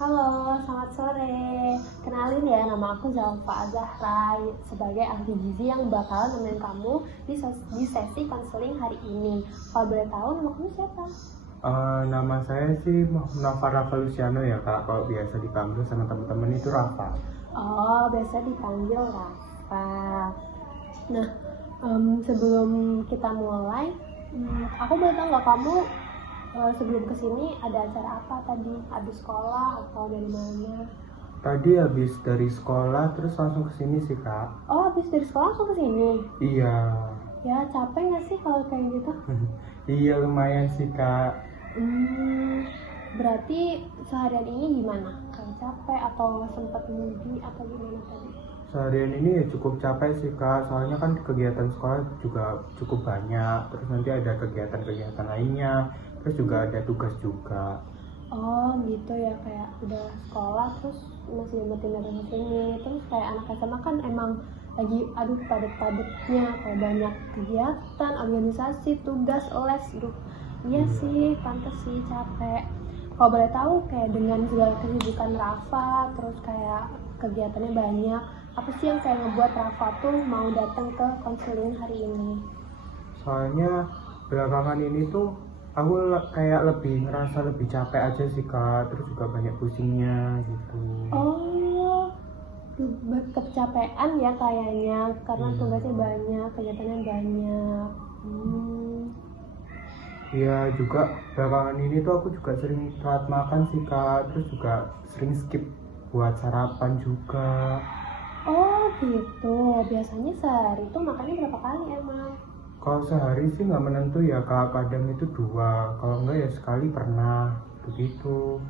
Halo, selamat sore. Kenalin ya, nama aku Zalfa Zahra sebagai ahli gizi yang bakalan nemenin kamu di sesi konseling hari ini. Kalau boleh tahu, nama kamu siapa? Nama saya sih Nova Rafa Luciano ya kak, kalau biasa dipanggil sama teman-teman itu Rafa. Oh, biasa dipanggil Rafa. Nah, sebelum kita mulai, aku boleh tahu nggak kamu sebelum kesini ada acara apa tadi? Habis sekolah atau dari mana? Tadi habis dari sekolah terus langsung kesini sih kak. Oh, habis dari sekolah langsung kesini? Iya. Ya, capek nggak sih kalau kayak gitu? Iya lumayan sih kak. Berarti seharian ini gimana? Kayak capek atau sempat mudi atau gimana tadi? Seharian ini ya cukup capek sih kak, soalnya kan kegiatan sekolah juga cukup banyak. Terus nanti ada kegiatan-kegiatan lainnya, terus juga ada tugas juga. Oh gitu ya, kayak udah sekolah terus masih nyebutin dari sini. Terus kayak anak SMA kan emang lagi padet-padetnya, kayak banyak kegiatan, organisasi, tugas, les. Iya sih, pantas sih capek. Kalau boleh tahu kayak dengan segala kesibukan Rafa, terus kayak kegiatannya banyak, apa sih yang kayak ngebuat Rafa tuh mau datang ke konseling hari ini? Soalnya belakangan ini tuh aku kayak lebih ngerasa lebih capek aja sih kak, terus juga banyak pusingnya gitu. Oh, kecapean ya kayaknya karena tugasnya banyak, kegiatannya banyak. Iya juga belakangan ini tuh aku juga sering telat makan sih kak, terus juga sering skip buat sarapan juga. Oh gitu, biasanya sehari tuh makannya berapa kali emang? Kalau sehari sih nggak menentu ya kak, kadang itu 2, kalau enggak ya sekali pernah begitu.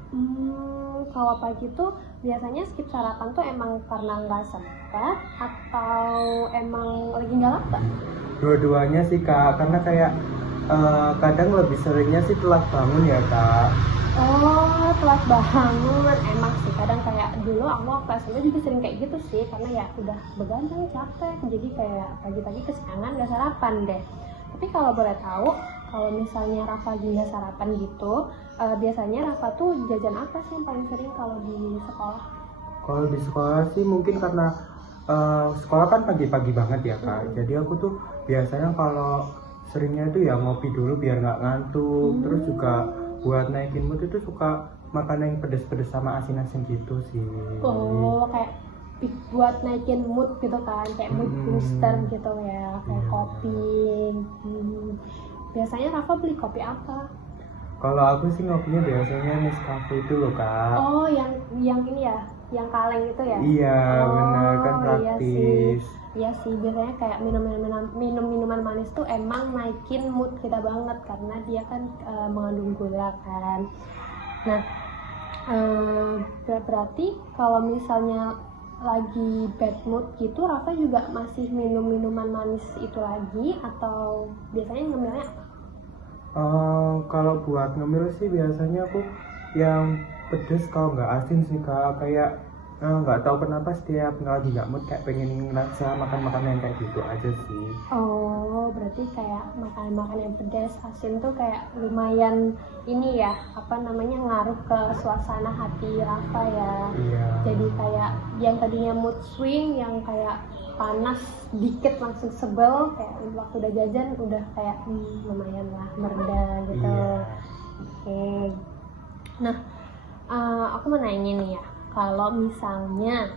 Kalau pagi tuh biasanya skip sarapan tuh emang karena nggak sempat atau emang lagi nggak lapar? Dua-duanya sih kak, karena kayak kadang lebih seringnya sih telat bangun ya kak. Oh, telat bangun. Emang sih kadang kayak dulu aku waktu SMA juga sering kayak gitu sih, karena ya udah begadang capek, jadi kayak pagi-pagi kesiangan gak sarapan deh. Tapi kalau boleh tahu, kalau misalnya Rafa lagi gak sarapan gitu, biasanya Rafa tuh jajan apa sih yang paling sering kalau di sekolah? Kalau di sekolah sih mungkin karena sekolah kan pagi-pagi banget ya kak, jadi aku tuh biasanya kalau seringnya itu ya ngopi dulu biar nggak ngantuk. Terus juga buat naikin mood itu suka makan yang pedes-pedes sama asin-asin gitu sih. Oh, kayak buat naikin mood gitu kan, kayak mood booster gitu ya, kayak kopi. Biasanya Rafa beli kopi apa? Kalau aku sih ngopinya biasanya Nescafe itu loh kak. Oh, yang ini ya, yang kaleng itu ya? Iya bener kan Iya sih. praktis. Iya sih, biasanya kayak minum-minuman manis tuh emang naikin mood kita banget karena dia kan mengandung gula kan. Nah, berarti kalau misalnya lagi bad mood gitu, Rafa juga masih minum minuman manis itu lagi atau biasanya ngemilnya apa? Kalau buat ngemil sih biasanya aku yang pedes, kalau nggak asin sih kak. Kayak nggak tahu kenapa setiap lagi nggak mood kayak pengen ngerasa makan makanan yang kayak gitu aja sih. Oh, berarti kayak makan yang pedas, asin tuh kayak lumayan ini ya, apa namanya, ngaruh ke suasana hati Rafa ya. Iya. Jadi kayak yang tadinya mood swing, yang kayak panas dikit langsung sebel, kayak waktu udah jajan udah kayak lumayan lah mereda gitu. Iya. Oke. Nah, aku mau nanya nih ya, kalau misalnya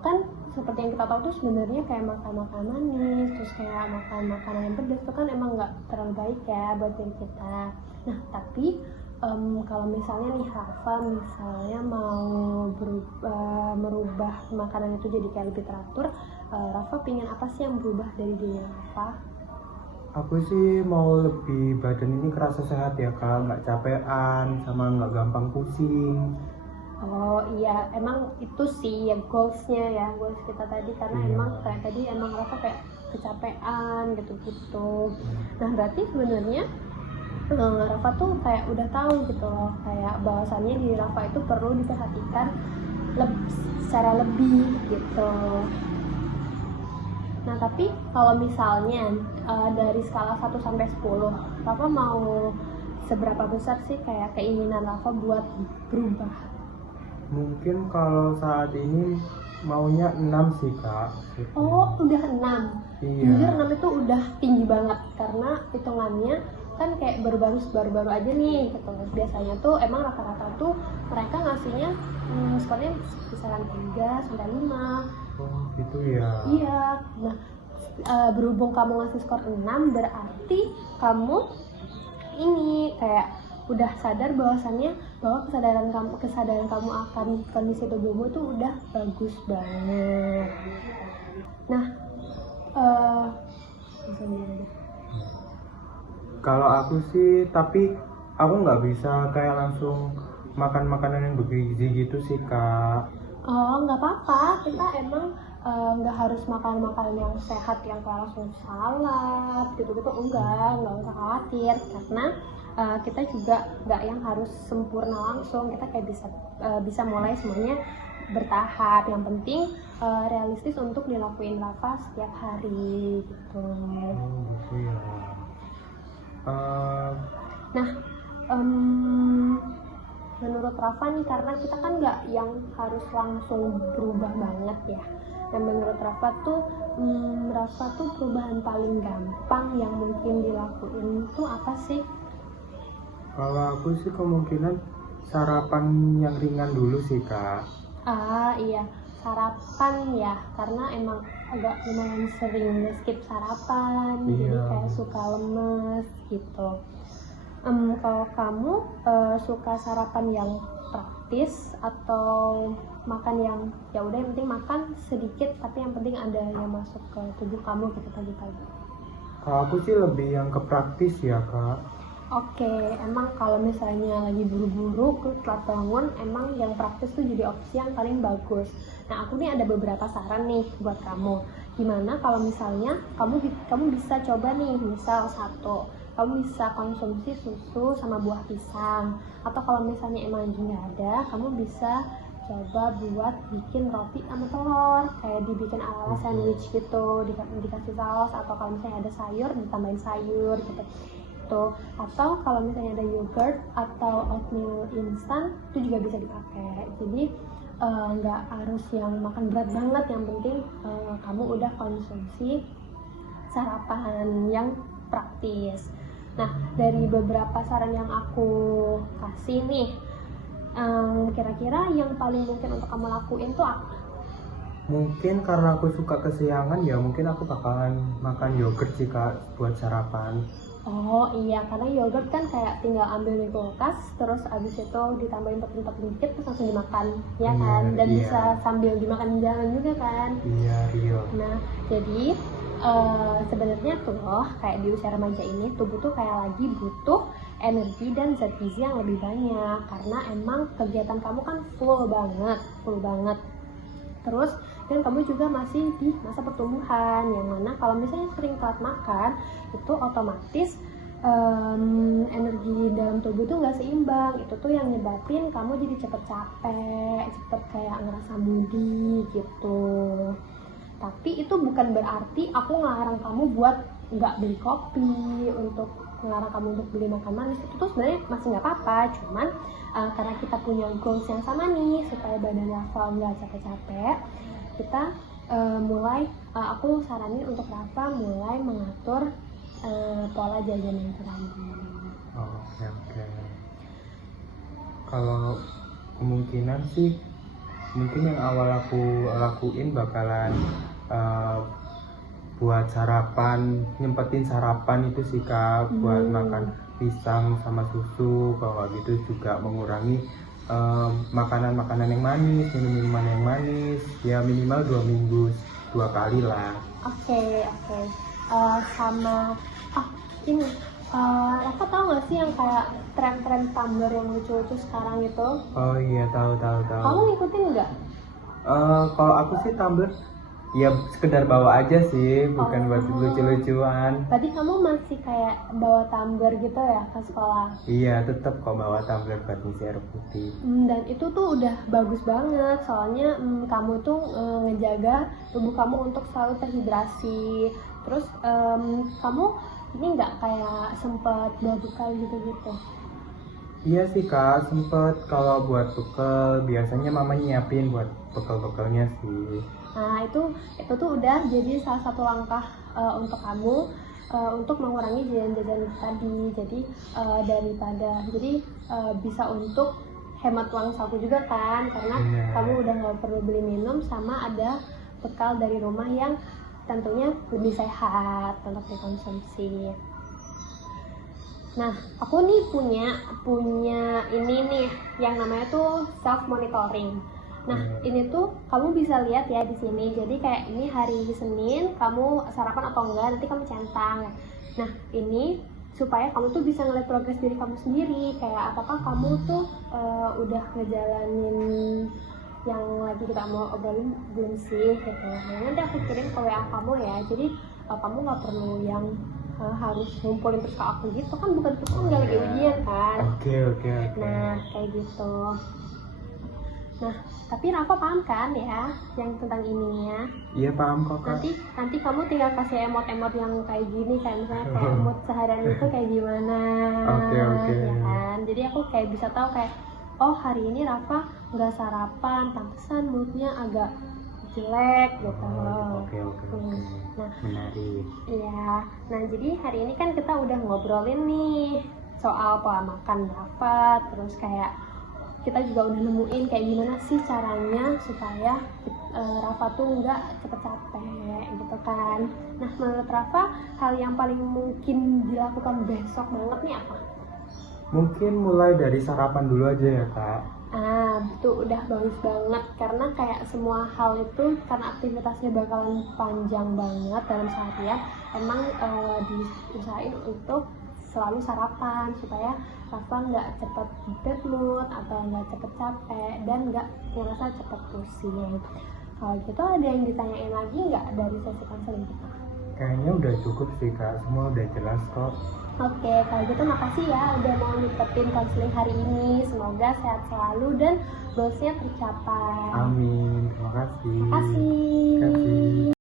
kan seperti yang kita tahu tuh sebenarnya kayak makan makanan manis, terus kayak makan makanan yang pedas tuh kan emang nggak terlalu baik ya buat diri kita. Nah tapi kalau misalnya nih Rafa misalnya mau merubah makanan itu jadi kayak lebih teratur, Rafa pingin apa sih yang berubah dari diri Rafa? Aku sih mau lebih badan ini kerasa sehat ya kak, nggak capean sama nggak gampang pusing. Oh iya, emang itu sih ya goals kita tadi, karena emang kayak tadi emang Rafa kayak kecapean gitu-gitu. Nah berarti sebenarnya Rafa tuh kayak udah tahu gitu loh, kayak bahwasannya diri Rafa itu perlu diperhatikan secara lebih gitu. Nah tapi kalau misalnya dari skala 1 sampai 10, Rafa mau seberapa besar sih kayak keinginan Rafa buat berubah? Mungkin kalau saat ini maunya 6 sih kak. Gitu. Oh, udah 6. Iya. Jujur 6 itu udah tinggi banget karena hitungannya kan kayak baru-baru aja nih gitu. Biasanya tuh emang rata-rata tuh mereka ngasihnya skornya kisaran 3 sampai 5. Oh gitu ya. Iya. Nah, berhubung kamu ngasih skor 6 berarti kamu ini kayak udah sadar bahwasannya bahwa kesadaran kamu akan kondisi tubuhmu itu udah bagus banget. Nah, Kalau aku sih, tapi aku nggak bisa kayak langsung makan makanan yang bergizi gitu sih kak. oh nggak apa-apa, kita emang nggak harus makan makanan yang sehat yang kayak langsung salad gitu-gitu, nggak usah khawatir karena kita juga nggak yang harus sempurna langsung, kita kayak bisa mulai semuanya bertahap. Yang penting realistis untuk dilakuin Rafa setiap hari gitu. Oh gitu ya. Nah, menurut Rafa nih, karena kita kan nggak yang harus langsung berubah banget ya. Dan menurut Rafa tuh perubahan paling gampang yang mungkin dilakuin itu apa sih? Kalau aku sih kemungkinan sarapan yang ringan dulu sih kak. Iya, sarapan ya, karena emang agak lumayan sering skip sarapan, jadi Iya. kayak suka lemes gitu. Kalau kamu suka sarapan yang praktis atau makan yang ya udah yang penting makan sedikit tapi yang penting ada yang masuk ke tubuh kamu gitu pagi-pagi? Kalau aku sih lebih yang ke praktis ya kak. Oke, emang kalau misalnya lagi buru-buru terus telat bangun, emang yang praktis tuh jadi opsi yang paling bagus. Nah, aku nih ada beberapa saran nih buat kamu. Gimana kalau misalnya kamu bisa coba nih, misal satu, kamu bisa konsumsi susu sama buah pisang. Atau kalau misalnya emang lagi nggak ada, kamu bisa coba buat bikin roti sama telur, kayak dibikin ala-ala sandwich gitu, dikasih saus, atau kalau misalnya ada sayur ditambahin sayur gitu. Atau kalau misalnya ada yogurt atau oatmeal instan itu juga bisa dipakai. Jadi nggak harus yang makan berat banget, yang penting kamu udah konsumsi sarapan yang praktis. Nah, dari beberapa saran yang aku kasih nih, kira-kira yang paling mungkin untuk kamu lakuin tuh apa? Mungkin karena aku suka kesiangan ya, mungkin aku bakalan makan yogurt sih kak buat sarapan. Oh iya, karena yogurt kan kayak tinggal ambil dari kulkas, terus abis itu ditambahin topping-topping dikit, terus langsung dimakan, ya kan? Dan Iya. bisa sambil dimakan di jalan juga kan? Iya Rio. Nah, jadi sebenarnya tuh kayak di usia remaja ini, tubuh tuh kayak lagi butuh energi dan zat gizi yang lebih banyak, karena emang kegiatan kamu kan full banget. Terus dan kamu juga masih di masa pertumbuhan, yang mana kalau misalnya sering telat makan itu otomatis energi dalam tubuh tuh nggak seimbang. Itu tuh yang nyebabin kamu jadi cepet capek, cepet kayak ngerasa moody gitu. Tapi itu bukan berarti aku ngelarang kamu buat nggak beli kopi, untuk ngelarang kamu untuk beli makan manis. Itu tuh sebenarnya masih nggak apa-apa, cuman karena kita punya goals yang sama nih, supaya badan Rafa nggak capek-capek, kita aku saranin untuk Rafa mulai mengatur pola jajan yang terakhir. Oke. Kalau kemungkinan sih, mungkin yang awal aku lakuin bakalan buat sarapan, nyempetin sarapan itu sih kak, buat makan pisang sama susu. Kalau gitu juga mengurangi makanan-makanan yang manis, minuman yang manis, ya minimal 2 minggu 2 kali lah. Oke. Sama ini Rafa tahu nggak sih yang kayak tren tumbler yang lucu-lucu sekarang itu? Oh iya, tahu. Kamu ngikutin nggak? Kalau aku sih tumbler ya sekedar bawa aja sih, bukan buat lucu-lucuan. Berarti kamu masih kayak bawa tumbler gitu ya ke sekolah? Iya, tetap kok bawa tumbler buat ngisi air putih. Dan itu tuh udah bagus banget, soalnya kamu tuh ngejaga tubuh kamu untuk selalu terhidrasi. Terus kamu ini nggak kayak sempet bawa bekal gitu? Iya sih kak, sempet kalau buat bekal biasanya mama nyiapin buat bekal-bekalnya sih. Nah, itu tuh udah jadi salah satu langkah untuk kamu untuk mengurangi jajan-jajan tadi. Jadi bisa untuk hemat uang saku juga kan, karena Iya. kamu udah nggak perlu beli minum, sama ada bekal dari rumah yang tentunya lebih sehat untuk dikonsumsi. Nah, aku nih punya ini nih yang namanya tuh self monitoring. Nah, ini tuh kamu bisa lihat ya di sini. Jadi kayak ini hari Senin, kamu sarapan atau enggak, nanti kamu centang. Nah, ini supaya kamu tuh bisa ngeliat progres diri kamu sendiri. Kayak apakah kamu tuh udah ngejalanin yang lagi kita mau obrolin belum sih gitu. Nah, nanti aku kirim ke WA kamu ya. Jadi kamu nggak perlu yang harus ngumpulin terus ke aku gitu kan, bukan itu kan nggak lagi ujian kan. Oke. Nah, kayak gitu. Nah, tapi Rafa paham kan ya yang tentang ininya? Iya paham kok kak. Nanti kamu tinggal kasih emot-emot yang kayak gini, kayak misalnya kayak emot seharian itu kayak gimana. Oke. Ya kan? Jadi aku kayak bisa tahu kayak, oh hari ini Rafa nggak sarapan, pantesan moodnya agak jelek gitu. Oke. Nah, Menarik. iya. Nah, jadi hari ini kan kita udah ngobrolin nih soal pola makan Rafa, terus kayak kita juga udah nemuin kayak gimana sih caranya supaya Rafa tuh nggak cepet capek gitu kan. Nah, menurut Rafa hal yang paling mungkin dilakukan besok banget nih apa? Mungkin mulai dari sarapan dulu aja ya kak. Itu udah bagus banget, karena kayak semua hal itu karena aktivitasnya bakalan panjang banget dalam seharian, emang diusahain untuk selalu sarapan supaya Rafa nggak cepet bad mood atau nggak cepet capek dan nggak ngerasa cepet pusing. Kalau gitu ada yang ditanyain lagi nggak dari sesi konseling kita? Kayaknya udah cukup sih kak, semua udah jelas kok. Oke, kalau gitu makasih ya udah mau ngikutin konseling hari ini. Semoga sehat selalu dan goalsnya tercapai. Amin, terima kasih. Terima kasih.